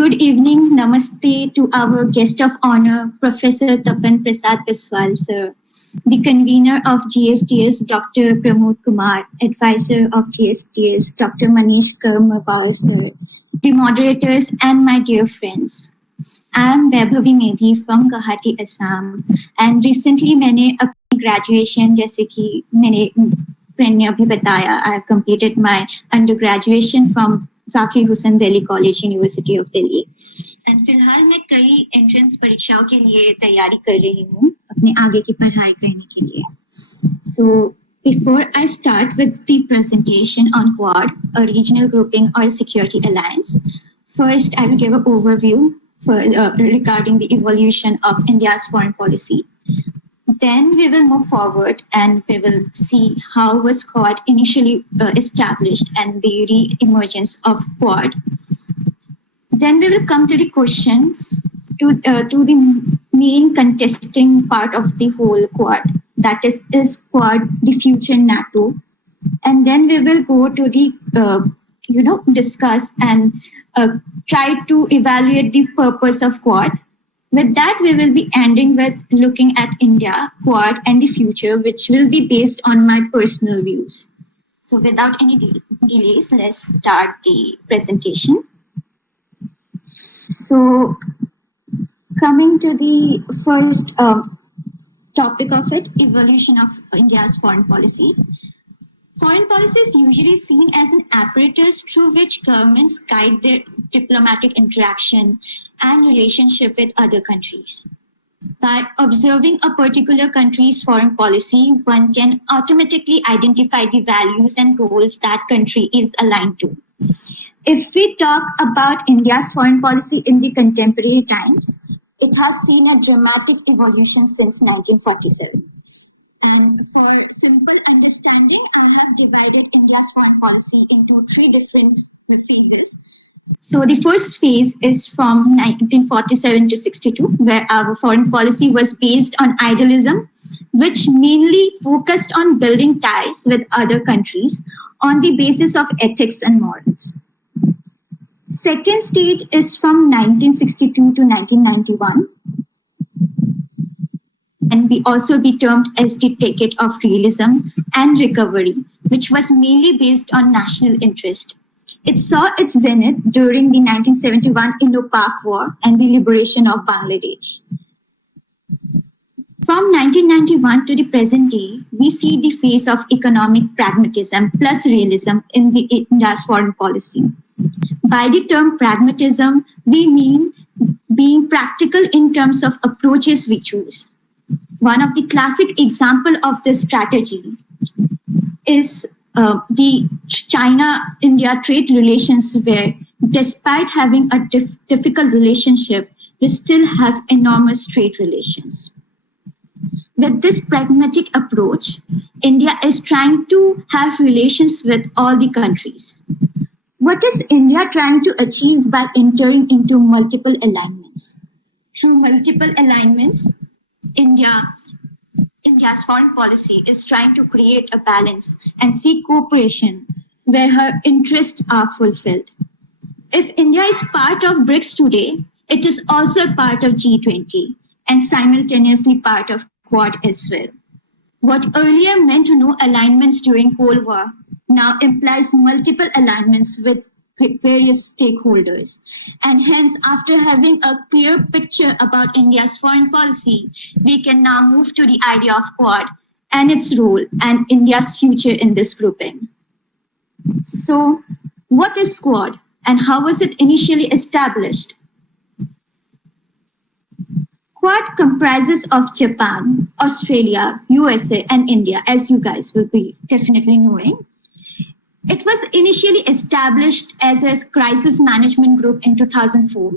Good evening, namaste to our guest of honor, Professor Tapan Prasad Biswal, sir, the convener of GSTS, Dr. Pramod Kumar, advisor of GSTS, Dr. Manish Karmapar, sir, the moderators, and my dear friends. I am Vaibhavi Medhi from Guwahati, Assam, and recently मैंने अपनी graduation जैसे कि मेरे friend ने अभी बताया, I have completed my undergraduation from Zakir Hussain Delhi College, University of Delhi. And फिलहाल मैं कई entrance परीक्षाओं के लिए तैयारी कर रही हूँ अपने आगे की पढ़ाई करने के लिए. So before I start with the presentation on Quad, a regional grouping or security alliance, first I will give an overview regarding the evolution of India's foreign policy. Then we will move forward and we will see how was Quad initially established and the re-emergence of Quad. Then we will come to the question to the main contesting part of the whole Quad. That is Quad the future NATO? And then we will go to the discuss and try to evaluate the purpose of Quad. With that, we will be ending with looking at India, Quad, and the future, which will be based on my personal views. So without any delays, let's start the presentation. So coming to the first topic of it, evolution of India's foreign policy. Foreign policy is usually seen as an apparatus through which governments guide their diplomatic interaction and relationship with other countries. By observing a particular country's foreign policy, one can automatically identify the values and goals that country is aligned to. If we talk about India's foreign policy in the contemporary times, it has seen a dramatic evolution since 1947. And for simple understanding, I have divided India's foreign policy into three different phases. So the first phase is from 1947 to 62, where our foreign policy was based on idealism, which mainly focused on building ties with other countries on the basis of ethics and morals. Second stage is from 1962 to 1991. And be also be termed as the decade of realism and recovery, which was mainly based on national interest. It saw its zenith during the 1971 Indo-Pak War and the liberation of Bangladesh. From 1991 to the present day, we see the phase of economic pragmatism plus realism in the India's foreign policy. By the term pragmatism, we mean being practical in terms of approaches we choose. One of the classic example of this strategy is the China-India trade relations, where despite having a difficult relationship, we still have enormous trade relations. With this pragmatic approach, India is trying to have relations with all the countries. What is India trying to achieve by entering into multiple alignments? Through multiple alignments, India's foreign policy is trying to create a balance and seek cooperation where her interests are fulfilled. If India is part of BRICS today, it is also part of G20 and simultaneously part of Quad as well. What earlier meant no alignments during Cold War now implies multiple alignments with various stakeholders. And hence, after having a clear picture about India's foreign policy, we can now move to the idea of Quad and its role and India's future in this grouping. So, what is Quad and how was it initially established? Quad comprises of Japan, Australia, USA, and India, as you guys will be definitely knowing. It was initially established as a crisis management group in 2004.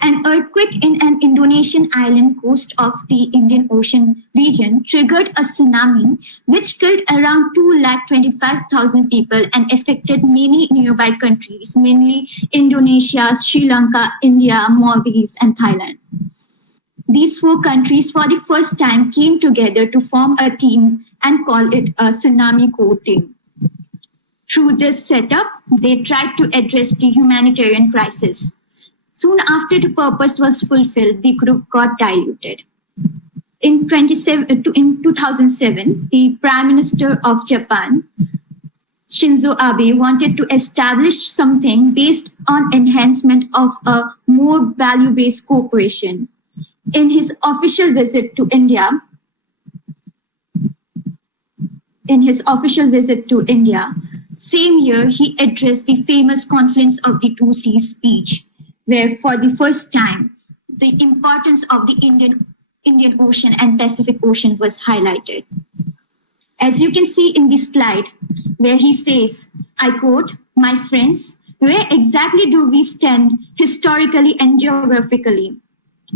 An earthquake in an Indonesian island coast of the Indian Ocean region triggered a tsunami which killed around 225,000 people and affected many nearby countries, mainly Indonesia, Sri Lanka, India, Maldives, and Thailand. These four countries for the first time came together to form a team and call it a tsunami core team. Through this setup, they tried to address the humanitarian crisis. Soon after the purpose was fulfilled, the group got diluted. In 2007, the Prime Minister of Japan, Shinzo Abe, wanted to establish something based on enhancement of a more value-based cooperation. In his official visit to India, same year he addressed the famous Conference of the Two Seas speech, where for the first time the importance of the Indian Ocean and Pacific Ocean was highlighted. As you can see in this slide, where he says, I quote, "My friends, where exactly do we stand historically and geographically?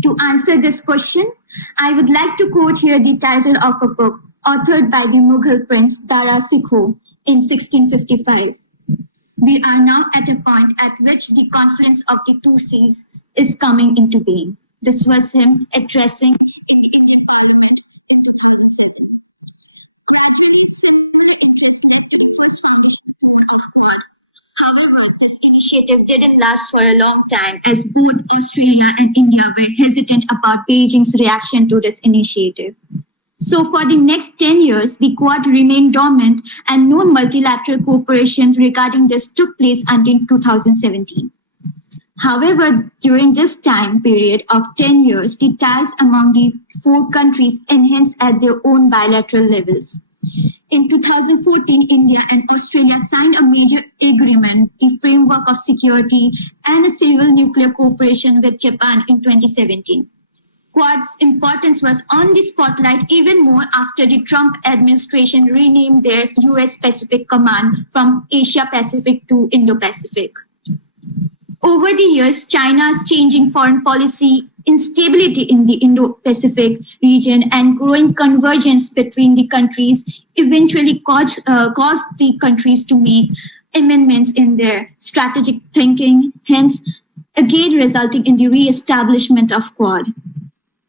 To answer this question, I would like to quote here the title of a book authored by the Mughal prince Dara Sikho in 1655. We are now at a point at which the Conference of the Two Seas is coming into being." This was him addressing initiative didn't last for a long time, as both Australia and India were hesitant about Beijing's reaction to this initiative. So for the next 10 years, the Quad remained dormant and no multilateral cooperation regarding this took place until 2017. However, during this time period of 10 years, the ties among the four countries enhanced at their own bilateral levels. In 2014, India and Australia signed a major agreement, the Framework of Security and Civil Nuclear Cooperation with Japan in 2017. Quad's importance was on the spotlight even more after the Trump administration renamed their US Pacific Command from Asia Pacific to Indo-Pacific. Over the years, China's changing foreign policy, instability in the Indo-Pacific region, and growing convergence between the countries eventually caused the countries to make amendments in their strategic thinking, hence again resulting in the re-establishment of Quad.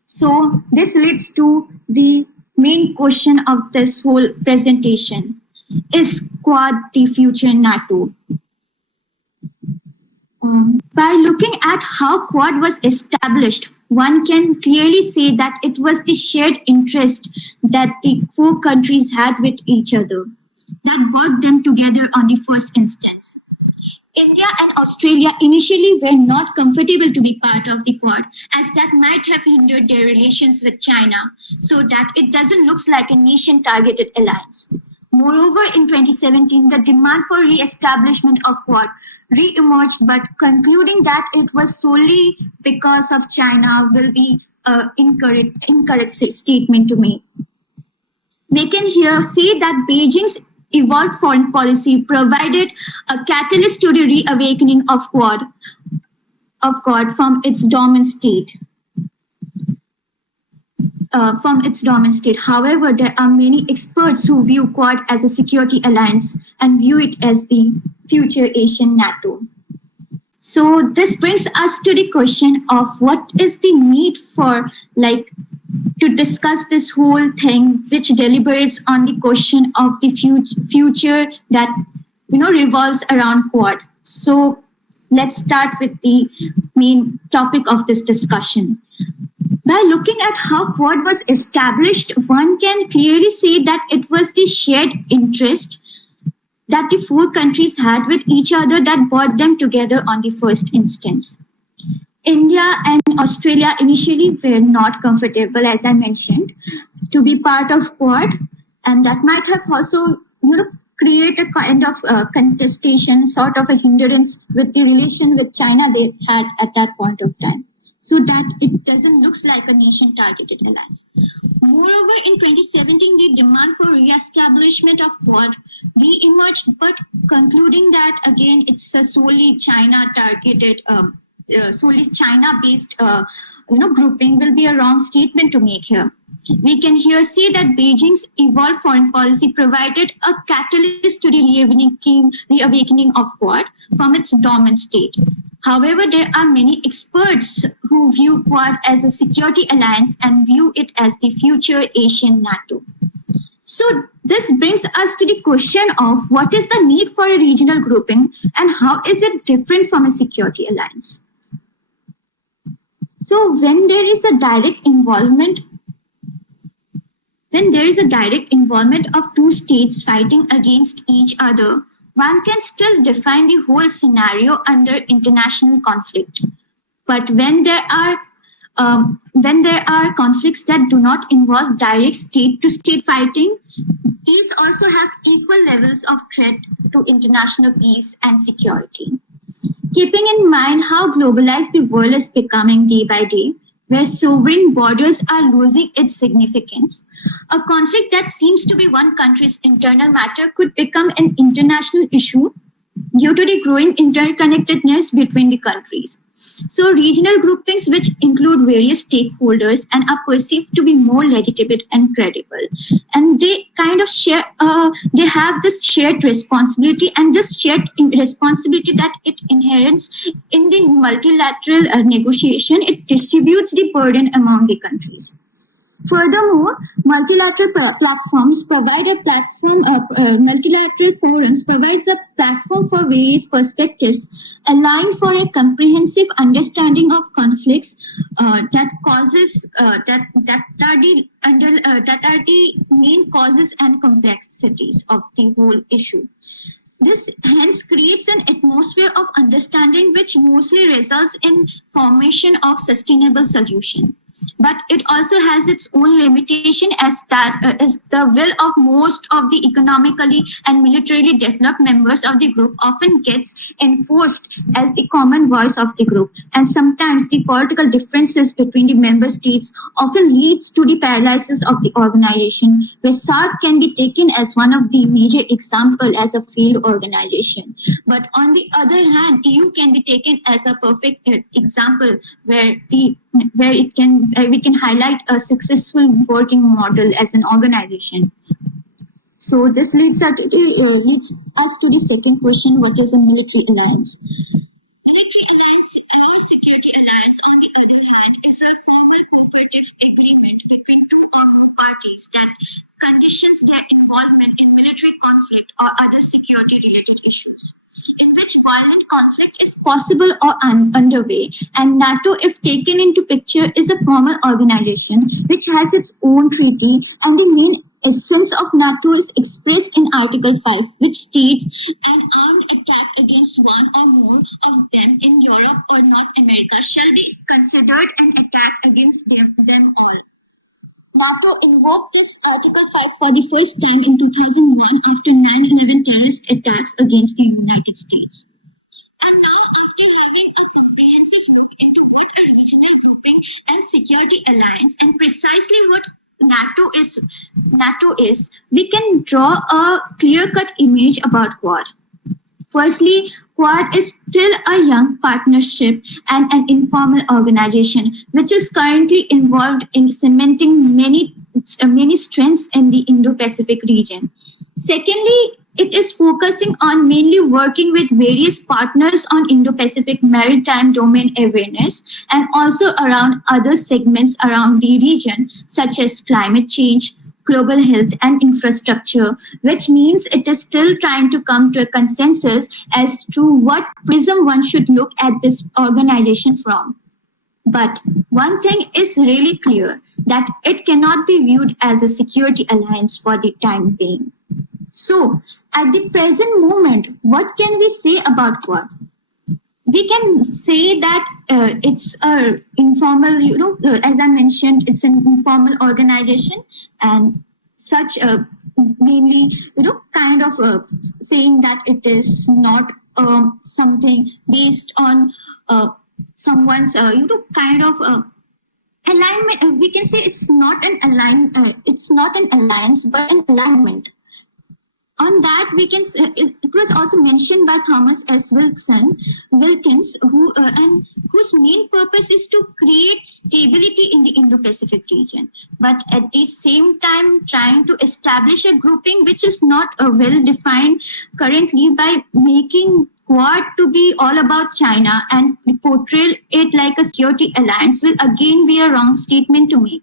So this leads to the main question of this whole presentation. Is Quad the future NATO? By looking at how Quad was established, one can clearly say that it was the shared interest that the four countries had with each other that brought them together on the first instance. India and Australia initially were not comfortable to be part of the Quad, as that might have hindered their relations with China, so that it doesn't look like a nation-targeted alliance. Moreover, in 2017, the demand for re-establishment of Quad re-emerged, but concluding that it was solely because of China will be an incorrect statement to make. We can here say that Beijing's evolved foreign policy provided a catalyst to the reawakening of Quad from its dormant state. However, there are many experts who view Quad as a security alliance and view it as the future Asian NATO. So this brings us to the question of what is the need for to discuss this whole thing, which deliberates on the question of the future that revolves around Quad. So let's start with the main topic of this discussion. By looking at how Quad was established, one can clearly say that it was the shared interest that the four countries had with each other that brought them together on the first instance. India and Australia initially were not comfortable, as I mentioned, to be part of Quad, and that might have also create a kind of contestation, sort of a hindrance with the relation with China they had at that point of time, so that it doesn't look like a nation-targeted alliance. Moreover, in 2017, the demand for re-establishment of Quad re-emerged, but concluding that again it's a solely China-targeted, solely China-based grouping will be a wrong statement to make here. We can here say that Beijing's evolved foreign policy provided a catalyst to the reawakening of Quad from its dormant state. However, there are many experts who view Quad as a security alliance and view it as the future Asian NATO. So this brings us to the question of what is the need for a regional grouping and how is it different from a security alliance? So when there is a direct involvement of two states fighting against each other, one can still define the whole scenario under international conflict. But when there are conflicts that do not involve direct state-to-state fighting, these also have equal levels of threat to international peace and security. Keeping in mind how globalized the world is becoming day by day, where sovereign borders are losing its significance, a conflict that seems to be one country's internal matter could become an international issue due to the growing interconnectedness between the countries. So regional groupings, which include various stakeholders and are perceived to be more legitimate and credible, and they kind of they have this shared responsibility, and this shared responsibility that it inherits in the multilateral negotiation, it distributes the burden among the countries. Furthermore, multilateral platforms provide a platform. Multilateral forums provides a platform for various perspectives, allowing for a comprehensive understanding of conflicts that are the main causes and complexities of the whole issue. This hence creates an atmosphere of understanding which mostly results in formation of sustainable solution. But it also has its own limitation, as that is the will of most of the economically and militarily developed members of the group often gets enforced as the common voice of the group, and sometimes the political differences between the member states often leads to the paralysis of the organization, where SARC can be taken as one of the major example as a failed organization. But on the other hand, EU can be taken as a perfect example where we can highlight a successful working model as an organization. So this leads us to the second question: what is a military alliance? Military alliance or security alliance, on the other hand, is a formal cooperative agreement between two or more parties that conditions their involvement in military conflict or other security-related issues, in which violent conflict is possible or underway. And NATO, if taken into picture, is a formal organization which has its own treaty, and the main essence of NATO is expressed in Article 5, which states an armed attack against one or more of them in Europe or North America shall be considered an attack against them all. NATO invoked this Article 5 for the first time in 2001 after 9/11 terrorist attacks against the United States. And now, after having a comprehensive look into what a regional grouping and security alliance and precisely what NATO is, we can draw a clear-cut image about Quad. Firstly, Quad is still a young partnership and an informal organization which is currently involved in cementing many strengths in the Indo-Pacific region. Secondly, it is focusing on mainly working with various partners on Indo-Pacific maritime domain awareness and also around other segments around the region, such as climate change, global health and infrastructure, which means it is still trying to come to a consensus as to what prism one should look at this organization from. But one thing is really clear, that it cannot be viewed as a security alliance for the time being. So, at the present moment, what can we say about Quad? We can say that it's a informal, as I mentioned, it's an informal organization, and such mainly, kind of saying that it is not something based on someone's, kind of alignment. We can say it's not an alliance, but an alignment. On that, we can. It was also mentioned by Thomas S. Wilkins, whose main purpose is to create stability in the Indo-Pacific region, but at the same time trying to establish a grouping which is not well defined currently, by making Quad to be all about China and portray it like a security alliance will again be a wrong statement to make.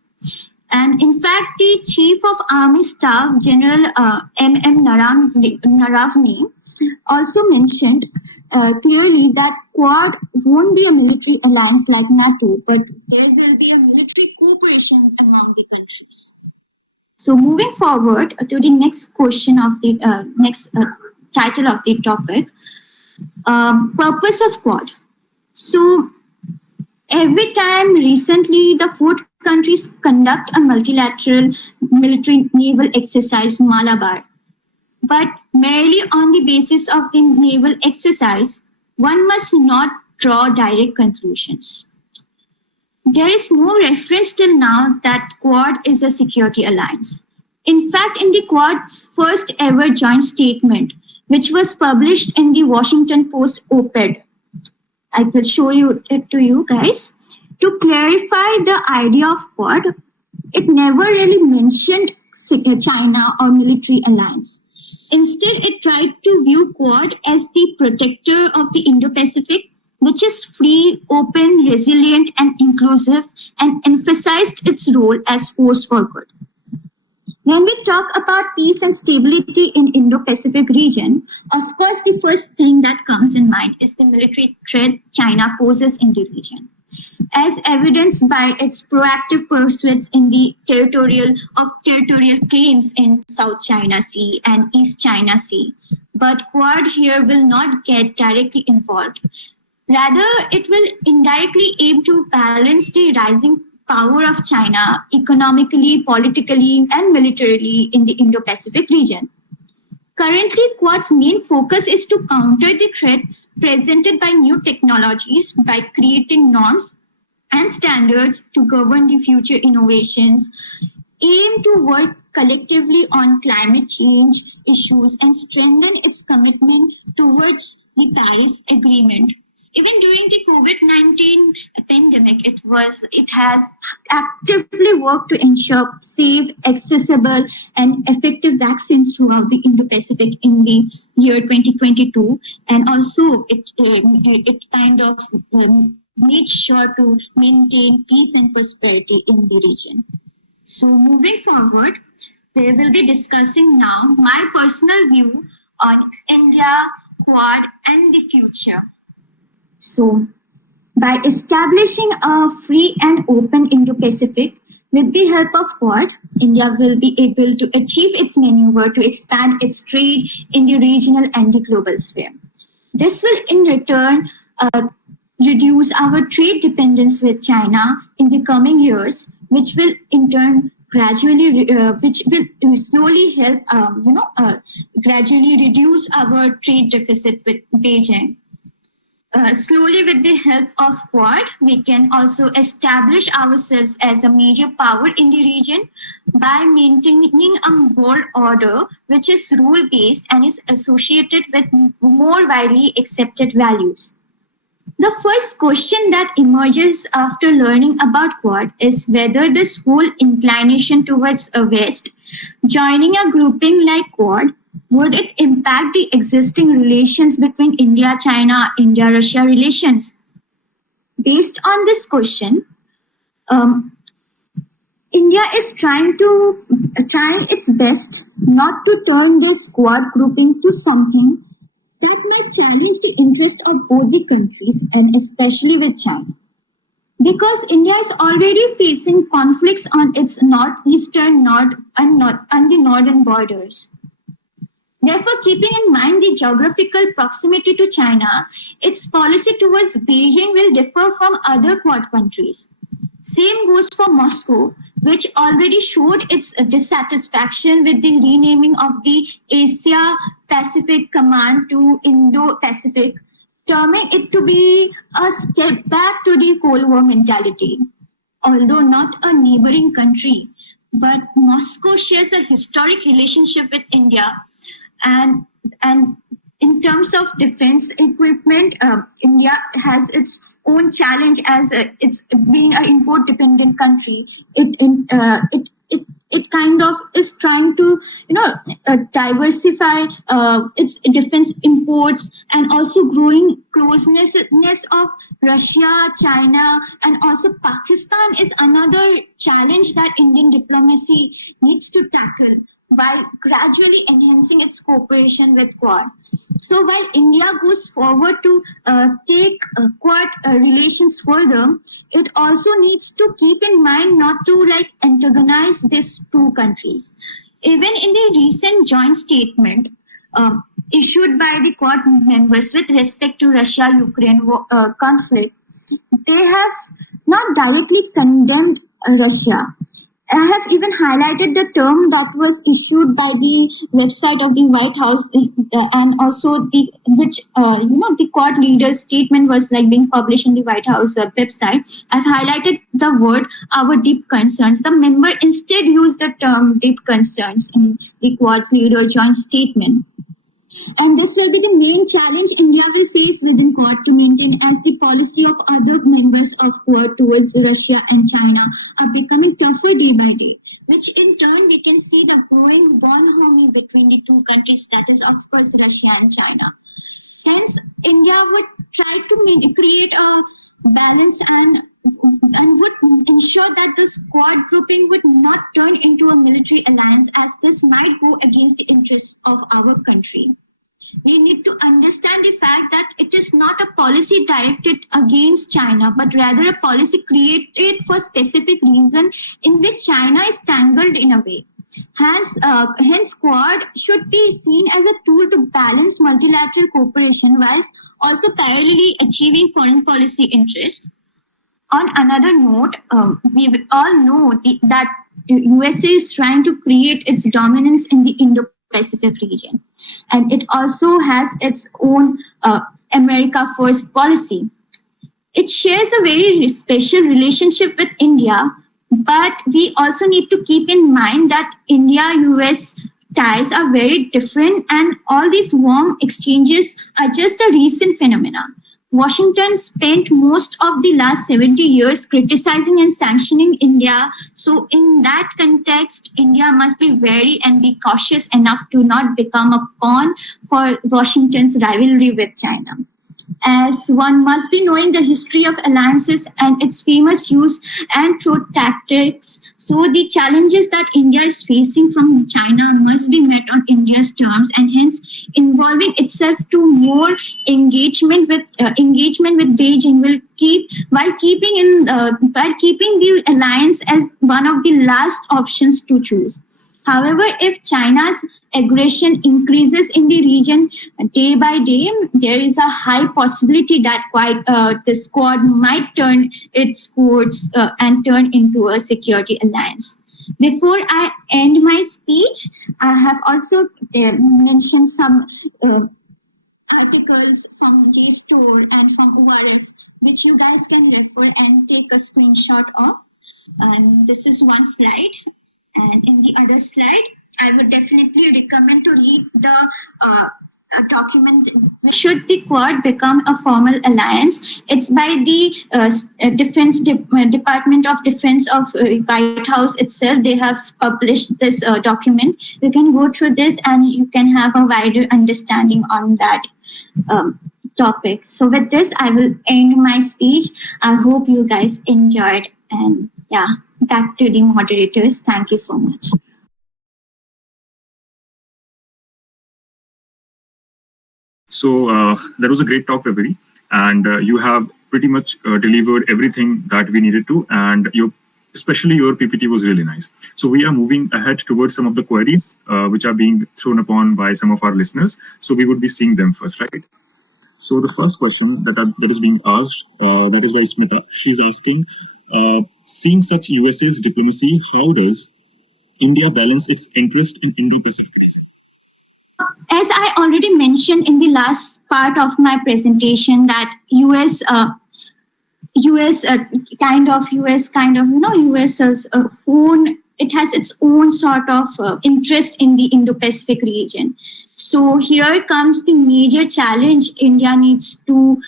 And in fact, the Chief of Army Staff, General M.M. Naravne, also mentioned clearly that Quad won't be a military alliance like NATO, but there will be a military cooperation among the countries. So moving forward to the next question of the next title of the topic, purpose of Quad. So every time recently the four countries conduct a multilateral military naval exercise Malabar, but merely on the basis of the naval exercise, one must not draw direct conclusions. There is no reference till now that Quad is a security alliance. In fact, in the Quad's first ever joint statement, which was published in the Washington Post op-ed, I will show it to you guys. To clarify the idea of Quad, it never really mentioned China or military alliance. Instead, it tried to view Quad as the protector of the Indo-Pacific, which is free, open, resilient, and inclusive, and emphasized its role as force for good. When we talk about peace and stability in Indo-Pacific region, of course, the first thing that comes in mind is the military threat China poses in the region, as evidenced by its proactive pursuits in the territorial claims in South China Sea and East China Sea. But Quad here will not get directly involved. Rather, it will indirectly aim to balance the rising power of China economically, politically, and militarily in the Indo-Pacific region. Currently, Quad's main focus is to counter the threats presented by new technologies by creating norms and standards to govern the future innovations, aim to work collectively on climate change issues, and strengthen its commitment towards the Paris Agreement. Even during the COVID-19 pandemic, it has actively worked to ensure safe, accessible, and effective vaccines throughout the Indo-Pacific in the year 2022, and also it kind of made sure to maintain peace and prosperity in the region. So moving forward, we will be discussing now my personal view on India, Quad, and the future. So, by establishing a free and open Indo-Pacific with the help of Quad, India will be able to achieve its maneuver to expand its trade in the regional and the global sphere. This will in return reduce our trade dependence with China in the coming years, which will in turn gradually, which will slowly help, gradually reduce our trade deficit with Beijing. Slowly, with the help of Quad, we can also establish ourselves as a major power in the region by maintaining a world order which is rule-based and is associated with more widely accepted values. The first question that emerges after learning about Quad is whether this whole inclination towards a West, joining a grouping like Quad, would it impact the existing relations between India, China, India-Russia relations? Based on this question, India is trying its best not to turn this Quad grouping to something that might challenge the interest of both the countries and especially with China. Because India is already facing conflicts on its northeastern and the northern borders. Therefore, keeping in mind the geographical proximity to China, its policy towards Beijing will differ from other Quad countries. Same goes for Moscow, which already showed its dissatisfaction with the renaming of the Asia Pacific Command to Indo-Pacific, terming it to be a step back to the Cold War mentality. Although not a neighboring country, but Moscow shares a historic relationship with India. And in terms of defense equipment, India has its own challenge as it's being an import-dependent country. It kind of is trying to diversify its defense imports, and also growing closeness of Russia, China, and also Pakistan is another challenge that Indian diplomacy needs to tackle. while gradually enhancing its cooperation with Quad. So while India goes forward to take Quad relations further, it also needs to keep in mind not to like antagonize these two countries. Even in the recent joint statement issued by the Quad members with respect to Russia-Ukraine conflict, they have not directly condemned Russia. I have even highlighted the term that was issued by the website of the White House, and also the which the Quad leaders' statement was like being published in the White House website. I've highlighted the word "our deep concerns." The member instead used the term "deep concerns" in the Quad's leader joint statement. And this will be the main challenge India will face within Quad to maintain as the policy of other members of Quad towards Russia and China are becoming tougher day by day, which in turn we can see the growing bond harmony between the two countries, that is of course Russia and China. Hence, India would try to create a balance and would ensure that this Quad grouping would not turn into a military alliance, as this might go against the interests of our country. We need to understand the fact that it is not a policy directed against China, but rather a policy created for specific reason in which China is tangled in a way. Hence, Quad should be seen as a tool to balance multilateral cooperation whilst also parallelly achieving foreign policy interests. On another note, we all know that USA is trying to create its dominance in the Indo-Pacific region, and it also has its own America First policy. It shares a very special relationship with India, but we also need to keep in mind that India-US ties are very different, and all these warm exchanges are just a recent phenomena. Washington spent most of the last 70 years criticizing and sanctioning India. So in that context, India must be wary and be cautious enough to not become a pawn for Washington's rivalry with China. As one must be knowing the history of alliances and its famous use and through tactics. So the challenges that India is facing from China must be met on India's terms, and hence involving itself to more engagement with Beijing will keeping the alliance as one of the last options to choose. However, if China's aggression increases in the region day by day, there is a high possibility that the Quad might turn its course and turn into a security alliance. Before I end my speech, I have also mentioned some articles from JSTOR and from ORF, which you guys can refer and take a screenshot of. And this is one slide. And in the other slide, I would definitely recommend to read the document. Should the Quad become a formal alliance? It's by the Department of Defense of White House itself. They have published this document. You can go through this and you can have a wider understanding on that topic. So with this, I will end my speech. I hope you guys enjoyed, and yeah, back to the moderators. Thank you so much. So that was a great talk, Vaibhavi, and you have pretty much delivered everything that we needed to, and especially your PPT was really nice. So we are moving ahead towards some of the queries which are being thrown upon by some of our listeners. So we would be seeing them first, right? So the first question that is being asked, that is by Smita. She's asking, seeing such USA's diplomacy, how does India balance its interest in Indo-Pacific region? As I already mentioned in the last part of my presentation, that US own, it has its own sort of interest in the Indo-Pacific region. So here comes the major challenge India needs to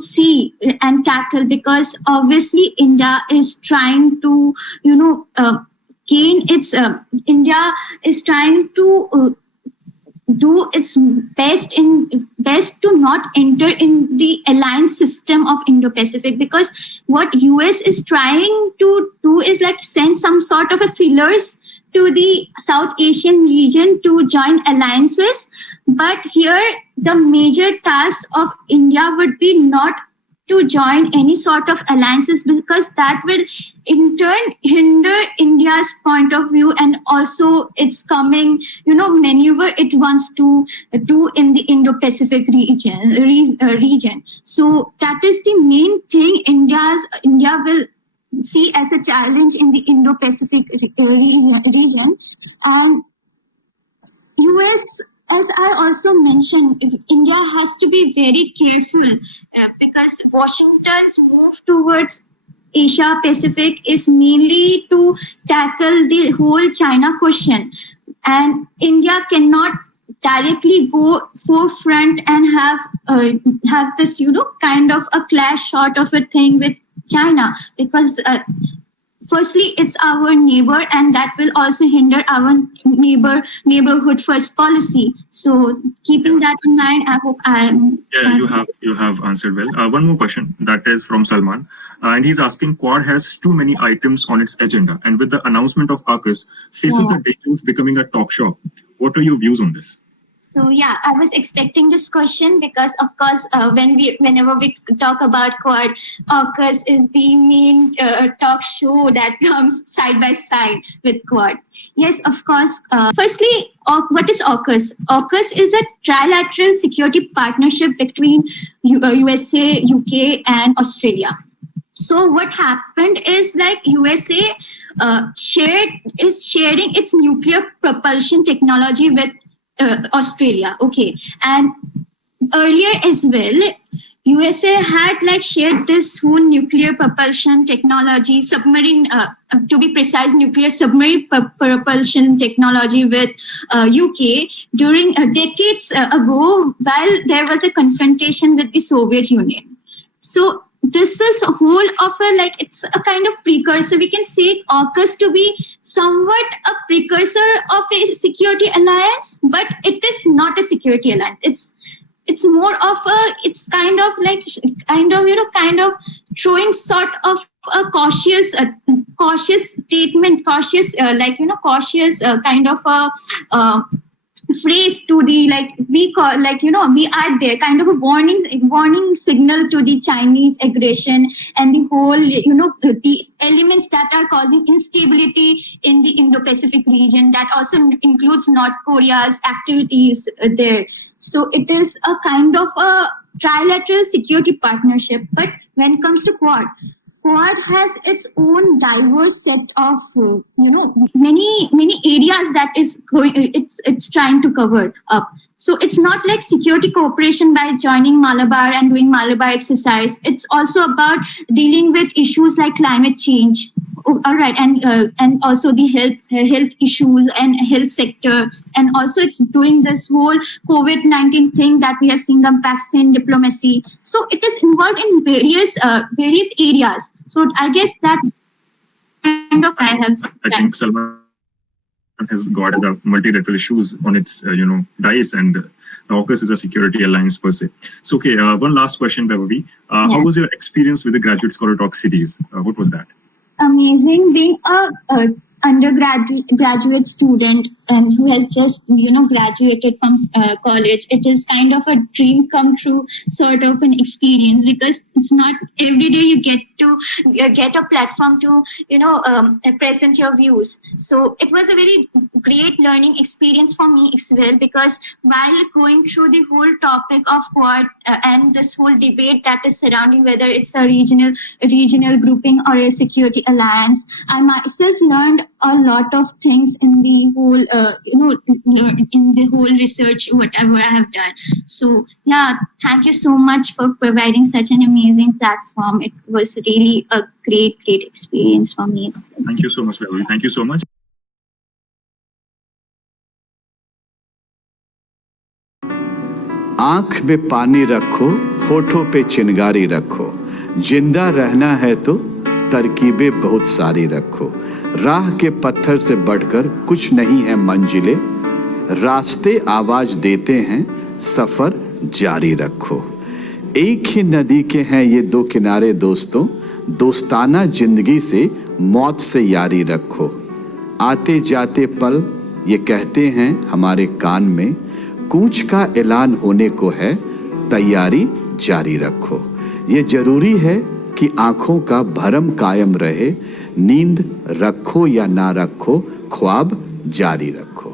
see and tackle, because obviously India is trying to gain its India is trying to do its best to not enter in the alliance system of Indo-Pacific, because what US is trying to do is like send some sort of a fillers to the South Asian region to join alliances. But here, the major task of India would be not to join any sort of alliances, because that will in turn hinder India's point of view and also its coming, maneuver it wants to do in the Indo-Pacific region. So that is the main thing India will see as a challenge in the Indo-Pacific region. And US, as I also mentioned, India has to be very careful because Washington's move towards Asia Pacific is mainly to tackle the whole China question, and India cannot directly go forefront and have this kind of a clash sort of a thing with China, because firstly it's our neighbor, and that will also hinder our neighborhood first policy. So keeping that in mind, I hope you have answered well. One more question that is from Salman, and he's asking, Quad has too many items on its agenda, and with the announcement of AUKUS faces the danger of becoming a talk show. What are your views on this? So yeah, I was expecting this question because, of course, whenever we talk about Quad, AUKUS is the main talk show that comes side by side with Quad. Yes, of course. Firstly, what is AUKUS? AUKUS is a trilateral security partnership between USA, UK, and Australia. So what happened is, like, USA is sharing its nuclear propulsion technology with Australia. Okay, and earlier as well, USA had shared this whole nuclear propulsion technology, submarine, to be precise, nuclear submarine propulsion technology with UK during decades ago, while there was a confrontation with the Soviet Union. So this is a whole of it's a kind of precursor. We can say AUKUS to be somewhat a precursor of a security alliance, but it is not a security alliance. It's more of it's kind of throwing sort of a cautious statement, cautious kind of a phrase to the we are there, kind of a warning signal to the Chinese aggression and the whole the elements that are causing instability in the Indo-Pacific region. That also includes North Korea's activities there. So it is a kind of a trilateral security partnership. But when it comes to Quad has its own diverse set of many areas that is going it's trying to cover up. So it's not like security cooperation by joining Malabar and doing Malabar exercise. It's also about dealing with issues like climate change. All right, and also the health issues and health sector, and also it's doing this whole COVID-19 thing that we have seen, the vaccine diplomacy. So it is involved in various areas. So I guess that kind of I think Salman has got as a multilateral issues on its dice, and the AUKUS is a security alliance per se. So okay, one last question, Vaibhavi. How was your experience with the Graduate Scholar Talk series? What was that? Amazing, being a undergraduate student and who has just graduated from college. It is kind of a dream come true sort of an experience, because it's not every day you get to get a platform to present your views. So it was a very great learning experience for me as well, because while going through the whole topic of Quad and this whole debate that is surrounding whether it's a regional grouping or a security alliance, I myself learned a lot of things in the whole in the whole research whatever I have done. So yeah, thank you so much for providing such an amazing platform. It was really a great experience for me as well. Thank you so much, Vaibhavi. Thank you so much. आंख में पानी रखो, होठों पे चिंगारी रखो, जिंदा रहना है तो तरकीबें बहुत सारी रखो। राह के पत्थर से बढ़कर कुछ नहीं है मंजिलें, रास्ते आवाज देते हैं, सफर जारी रखो। एक ही नदी के हैं ये दो किनारे दोस्तों, दोस्ताना जिंदगी से मौत से यारी रखो। आते जाते पल ये कहते हैं हमारे कान में, कूच का ऐलान होने को है, तैयारी जारी रखो। ये जरूरी है कि आंखों का भरम कायम रहे, नींद रखो या ना रखो, ख्वाब जारी रखो।